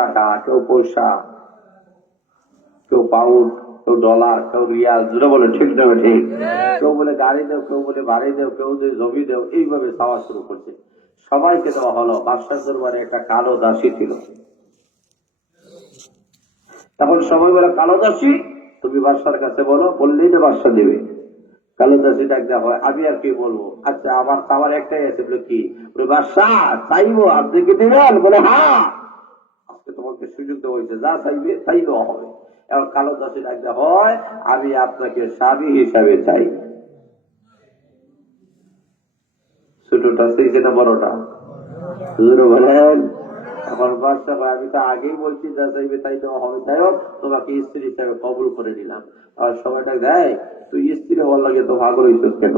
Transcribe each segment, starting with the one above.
টাকা, কেউ পয়সা, কেউ পাউন্ড, কেউ ডলার, কেউ রিয়াল, যেটা বলে ঠিক না ঠিক। কেউ বলে গাড়ি দেও, কেউ বলে বাড়ি দেও, কেউ যে জমি দেও, এইভাবে চাওয়া শুরু করছে। সবাইকে দেওয়া হলো। বাদশাহ দরবারে একটা কালো দাসী ছিল। তখন সবাই বলে, কালো দাসী তুমি বাদশার কাছে বলো, বললেই তো বাদশা দেবে। কালো দাসী ডাক দেওয়া হয়, আমি আর কি বলবো, আচ্ছা আমার খাবার একটাই আছে। বলে কি? বাদশা চাইবো, আপনি কি দিবেন? বলে হ্যাঁ, আজকে তোমাকে সুযোগ দেওয়া হয়েছে, যা চাইবে তাই দেওয়া হবে। এবার কালো দাসী ডাক দেওয়া হয়, আমি আপনাকে স্বামী হিসাবে চাই। ছোটটা চাইছে না বড়টা? বলেন। এখন বাদশা, আমি তো আগেই বলছি যা চাইবে তাই দেওয়া হবে, তাই হোক তোমাকে স্ত্রী হিসাবে কবুল করে নিলাম। আর সবাইটা দেয়, তুই স্ত্রী হওয়ার লাগে তো ভাগ হইছ কেন?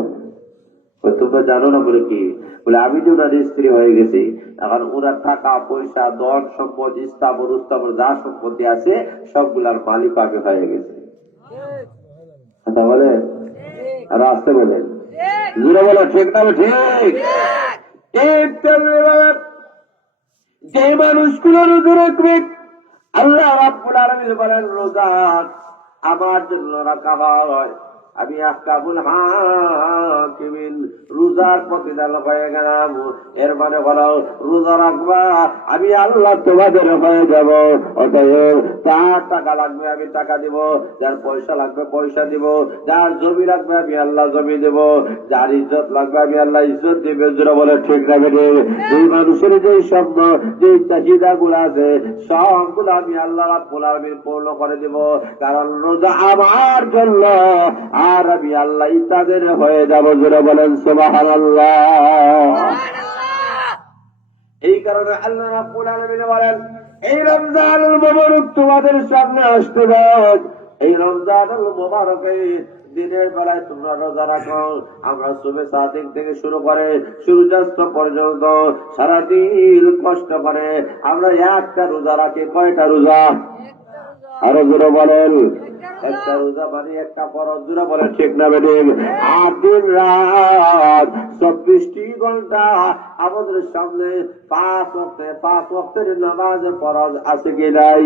তোমরা জানো না। বলে কি? বলে আমি তো ওনার স্ত্রী হয়ে গেছি, এখন ওনার টাকা পয়সা, ধন সম্পদ, স্থাবর উস্তাবর যা সম্পত্তি আছে সবগুলার মালিক আমি হয়ে গেছে। কথা বলেন আর আসতে বলেন, জুড়ে বলো ঠিক না ঠিক? যে মানুষগুলো রোজা রাখবে, আল্লাহ রাব্বুল আলামিন বলেন রোজা আমার জন্য রাখা হয়। আমি আহকামুল হাকিমিন, রোজার প্রতিদান হয়ে গেলাম। এর মানে হলো রোজা রাখবা, আমি আল্লাহ তোমাদের হয়ে যাব। অতএব যার টাকা লাগবে আমি টাকা দিব, যার পয়সা লাগবে পয়সা দিব, যার জমি লাগবে আমি আল্লাহ জমি দেব, যার ইজ্জত লাগবে আমি আল্লাহ ইজ্জত দিবে। যারা বলে ঠিক না বেঠিক? এই মানুষের যে স্বপ্ন, যে চাহিদা গুলো আছে সবগুলো আমি আল্লাহ রাব্বুল আলামিন পূর্ণ করে দেব। কারণ রোজা আমার জন্য, আর আমি আল্লাহ তাদের হয়ে যাব। যারা বলেন সুবহানাল্লাহ। এই কারণে আল্লাহ রাব্বুল আলামিন বলেন, এই রমজানুল মুবারক তোমাদের সামনে আসতে দেন। এই রমজানুল মুবারকে দিনের বেলায় তোমরা রোজা রাখো। আমরা সুবে সাদিক থেকে শুরু করে সূর্যাস্ত পর্যন্ত সারাদিন কষ্ট করে আমরা একটা রোজা রাখি। কয়টা রোজা? আরো জোরে বলেন। একটা রোজা মানে একটা ফরজ। জোরে বলে ঠিক না বেঠিক? 8 দিন রাত 24টি ঘন্টা আমাদের সামনে 5 ওয়াক্তের নামাজ ফরজ আছে কি নাই?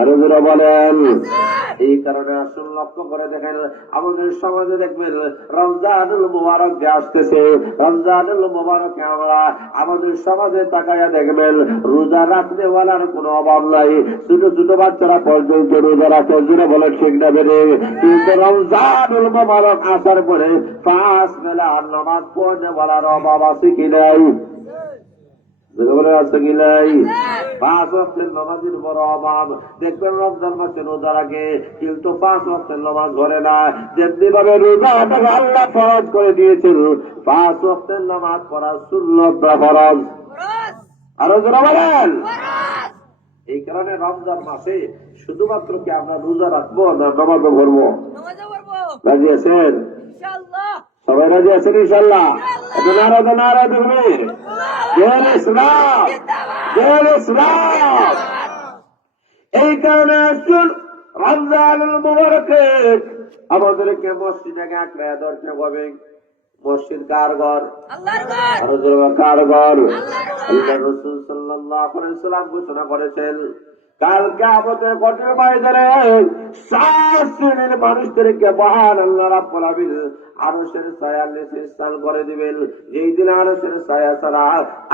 আরো জোরে বলেন। এই কারণে আসুন লক্ষ্য করে দেখেন, আমাদের সমাজে দেখবেন রমজানুল মুবারক যে আসতেছে, রমজানুল মুবারকে আমরা আমাদের সমাজে তাকাইয়া দেখবেন রোজা রাখতে বলার কোনো অভাব নাই। ছোট ছোট বাচ্চারা পর্যন্ত রোজা রাখে। জুড়ে বলে ঠিক না বেঠিক? কিন্তু রমজানুল মুবারক আসার পরে 5 বেলা নামাজ পড়তে বলার অভাব আছে কি নাই? আছে কি নাই? 5 ওয়াক্তের নামাজের বড় অভাব। দেখবেন রমজান মাসে রোজা রাখে কিন্তু 5 ওয়াক্তের নামাজ ধরে না। যেমনি ভাবে রোজাটাকে আল্লাহ ফরজ করে দিয়েছিল, 5 ওয়াক্তের নামাজ পড়া সুন্নাত বা ফরজ। আরো যারা বলেন। এই কারণে রমজান মাসে শুধুমাত্র কি আমরা রোজা রাখবো না নামাজও পড়বো? রাজি আছেন? সবাই রাজি আছেন ইনশাল্লাহ? নারা দেখবে ইসলাম, ইসলাম। এই কারণে আসুন রমজানুল মুবারকে আমাদেরকে মসজিদে আঁকড়ে ধরতে হবে। মসজিদ কার ঘর? কার ঘর? আল্লাহ রাসূল সাল্লাল্লাহু আলাইহি ওয়াসাল্লাম ঘোষণা করেছেন, কালকে আমাদের কঠিন ময়দানে 7 শ্রেণীর মানুষদেরকে মহান আল্লাহ রাব্বুল আলামিন আরশের ছায়ার নিচে স্থান করে দিবেন। যেই দিন আরশের ছায়া ছাড়া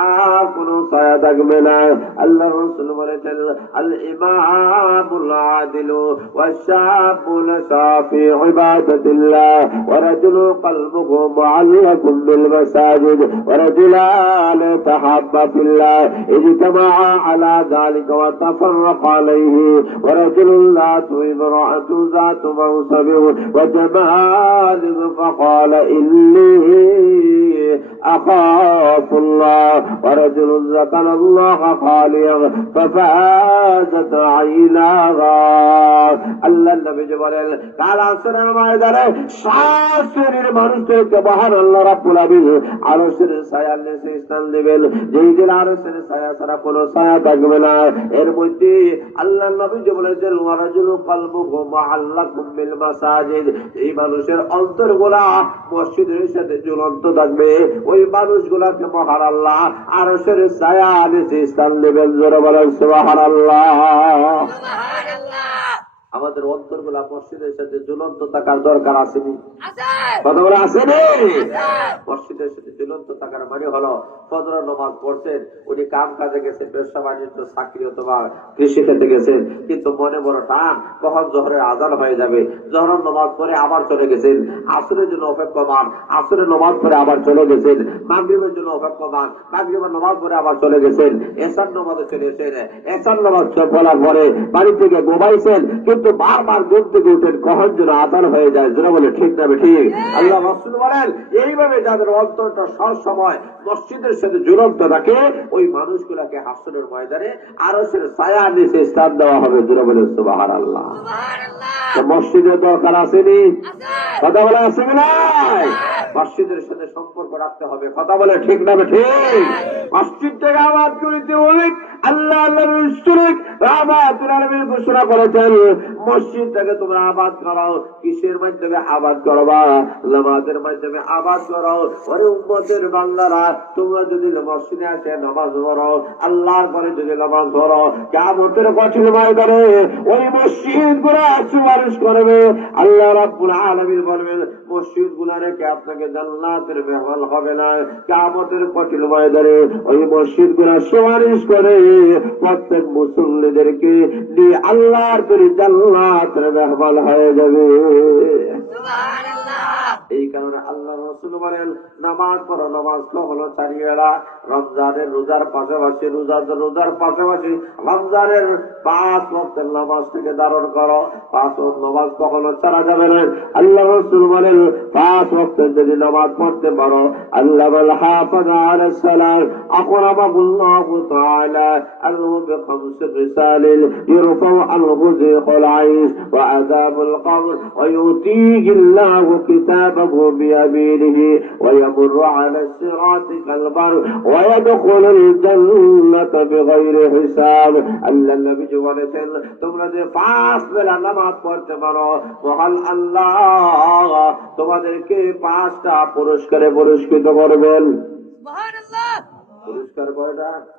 আর কোন ছায়া থাকবে না। আল্লাহ রাসূল বলেছেন, আল ইমামুল আদিলু ওয়াশ-শাবুল সাফি ইবাদাতিল্লাহ ওয়া রাজুলু কলবুহু মুআল্লাকুম বিল মাসাজিদ ওয়া রাজুলান তাহাব্বা ফিল্লাহ ইজতামাআ আলা যালিকা ওয়া তাফাররাকা আলাইহি ওয়া রাজুলুন লাতু ইমরাআতু যাতু মানসাবিন ওয়া জামালিন فقال إني أخاف الله ورجل ذكر الله خاليا ففازت عيناه। আল্লাহ নবী বলেন, কাল আসরের ময়দানে 7 শ্রেণীর মানুষদেরকে মহান আল্লাহ রাব্বুল আলামিন আরশের ছায়ার নিচে স্থান দিবেন। যেই দিন আরশের ছায়া ছাড়া কোনো ছায়া থাকবে না। এর মধ্যে আল্লাহ নবী বলেছেন, ওয়া রাজুলু কলবুহু মুআল্লাকুম বিল মাসাজিদ, এই মানুষের অন্তরগুলা মসজিদের সাথে ঝুলন্ত থাকবে, ওই মানুষগুলাকে মহান আল্লাহ আরশের ছায়া নিচে স্থান দেবেন। জোরে বলেন সুবহানাল্লাহ। আমাদের অন্তরগুলা মসজিদের সাথে ঝুলন্ত থাকার দরকার আসেনি? কথা বলে আসেনি? মসজিদের সাথে ঝুলন্ত থাকার মানে হলো ফজর নামাজ পড়ছেন, উনি কাম কাজে গেছেন, ব্যবসা বাণিজ্য চাকরি অথবা কৃষি ক্ষেত্রে গেছেন, কিন্তু মনে বড় টান কখন জোহরের আজান হয়ে যাবে। জোহরের নামাজ পড়ে আবার চলে গেছেন, আসরের জন্য অপেক্ষমান, আসরের নামাজ পড়ে আবার চলে গেছেন, মাগরিবের জন্য অপেক্ষমান, মাগরিবের নামাজ পড়ে আবার চলে গেছেন, এশার নামাজে চলে এসেছেন, এশার নামাজ পড়ার পরে বাড়ি থেকে ঘুমাইছেন, কিন্তু বারবার ঘুম থেকে উঠেন কখন যেন আজান হয়ে যায়। যেন বলে ঠিক না ঠিক? আল্লাহ রাসূল বলেন এইভাবে যাদের অন্তরটা সব সময় মসজিদের সাথে ঝুলন্ত থাকে, ওই মানুষগুলাকে হাসরের ময়দানে আরশের ছায়া নিচে স্থান দেওয়া হবে। যেন বলে সুবহানাল্লাহ। মসজিদের দরকার আসেনি? কথা বলে আসে নাই? মসজিদের সাথে সম্পর্ক রাখতে হবে। কথা বলে ঠিক না ঠিক? মসজিদটাকে আবাদ করিতে হবে। আল্লাহ রাহমাতুল আলামিন ঘোষণা করেছেন, মসজিদটাকে তোমরা আবাদ করো। কিসের মাধ্যমে আবাদ করবা? নামাজের মাধ্যমে আবাদ করো। ওরে উম্মতের বান্দারা, তোমরা যদি মসজিদে আসে নামাজ পড়ো, আল্লাহর পরে যদি নামাজ পড়ো, কিয়ামতের কঠিন ময়দানে ওই মসজিদ গুলা সুপারিশ করবে। আল্লাহ রাব্বুল আলামিন বলবেন, মসজিদ গুলা রেখে আপনাকে জান্নাতের মেহমান হবে না। কিয়ামতের কঠিন ময়দানে ওই মসজিদ গুলা সুপারিশ করে প্রত্যেক মুসল্লিদেরকে দিয়ে আল্লাহর তৈরি জান্নাতের মেহমান হয়ে যাবে। এই কারণে আল্লাহ রাসূল বলেন, নামাজ পড়ো। নামাজ তো হলো 4 বেলা। রমজানের রোজার পাশাপাশি রোজার পাশাপাশি রমজানের 5 ওয়াক্তের নামাজটাকে ধারণ করো। 5 ওয়াক্ত নামাজ কখনো ছাড়া যাবে না। আল্লাহ রাসূল বলেন, 5 ওয়াক্তের যদি নামাজ পড়তে পারো, আল্লাহ বল হাফাজ আলা সালাত আকরামাহুল্লাহু তাআলা আনহু বিখামস রিসালিল ইরফাউ আনহু যিকুল আইস ওয়া আযাবুল কবর ওয়া ইউতিহিল্লাহু কিতাবাহু বিয়ামিনিহি ওয়া ইয়ামুরু আলা সিরাতি কালবার ওয়া ইয়াদখুলুল জান্নাতা বিগাইরি হিসাব। আল্লাহ নবী বলেছেন, তোমরা যে 5 বেলা নামাজ পড়তে পারো, মহান আল্লাহ তোমাদেরকে 5টা পুরস্কারে পুরস্কৃত করবেন। সুবহানাল্লাহ। পুরস্কার কয়টা?